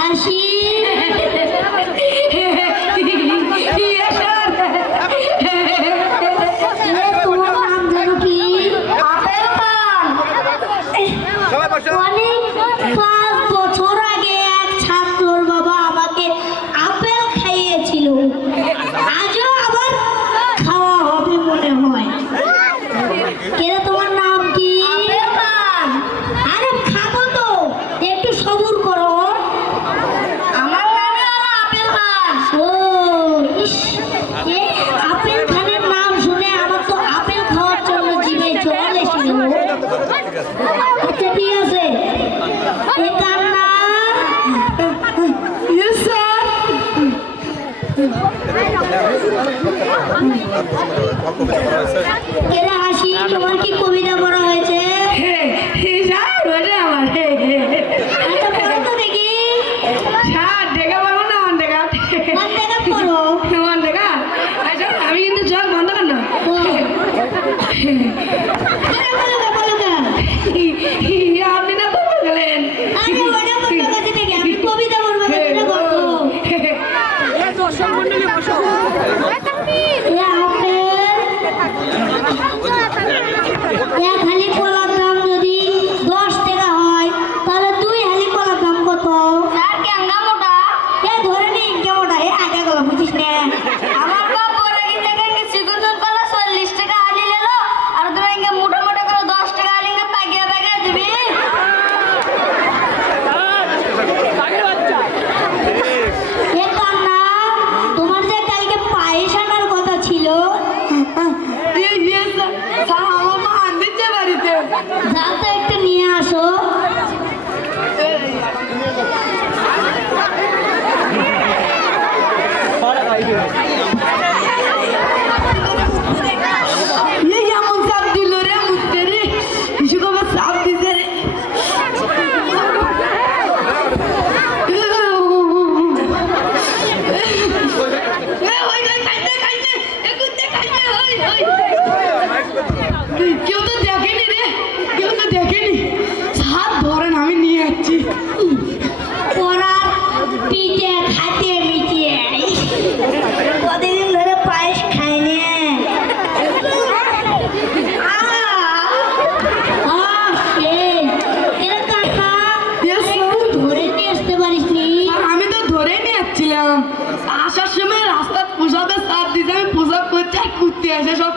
হাসি তোমার নাম জানো কি? আপেল খান। অনেক 5 বছর আগে এক ছাত্রর বাবা আমাকে আপেল খাইয়েছিল, আজও আবার খাওয়া হবে মনে হয়। কেন তোমার নাম কি? আপেল খান। আরে খাবো তো, একটু সবুর করো। আমার নাম হলো আপেল খান। ও ইস, এই আপেল খানের নাম শুনে আমার তো আপেল খাওয়ার জন্য জিভে জল এসে গেল। আচ্ছা ঠিক আছে, এ কার নাম? Yes sir. কেরা হাসি, তোমার কি কবিতা পড়া হয়েছে? আচ্ছা পড়ো তো দেখি। কোন জায়গা পড়ো? আমি কিন্তু জল বন্ধ কর না। বলো গা। আপনি না বলতে গেলেন আরে ওটা পড়তে গেছি দেখি, আমি কবিতা পড়বো না, এটা গল্প। এক হালি কলার দাম যদি 10 টাকা হয়, তাহলে 2 হালি কলার দাম কত? স্যার কেঙ্গা মোটা এ ধরে নি কেমনটা, এ আগে গলা বুঝিস না। আমার বাপ বড় কি থেকে চিকুন কলা 40 টাকা আলি লেলো আর তুমি ইনকে মোটা মোটা করে 10 টাকা আলি ইনকে পাকিয়া পাকিয়া দিবি। এ কান্না, তোমার যে কালকে পায়েস আনার কথা ছিল, আমার মা আনতে বাড়িতে যা তো একটু নিয়ে আসো। এমন চাপ দিল রে মুখতে রে, কিছু কবে চাপ দিতে রে। কেউ তো দেখেনি রে, কেউ তো দেখেনি। হাত ধরেন, আমি নিয়ে যাচ্ছি। পড়ার পিঠে খাতে মিটিয়ে কতদিন ধরে পায়েস খাইনি। ধরে নিয়ে আসতে পারিস নি? আমি তো ধরে নিয়ে যাচ্ছিলাম, আসার সময় রাস্তা পোশাকে চাপ দিতে আমি পোশাক করছি আর কুত্তে এসে সব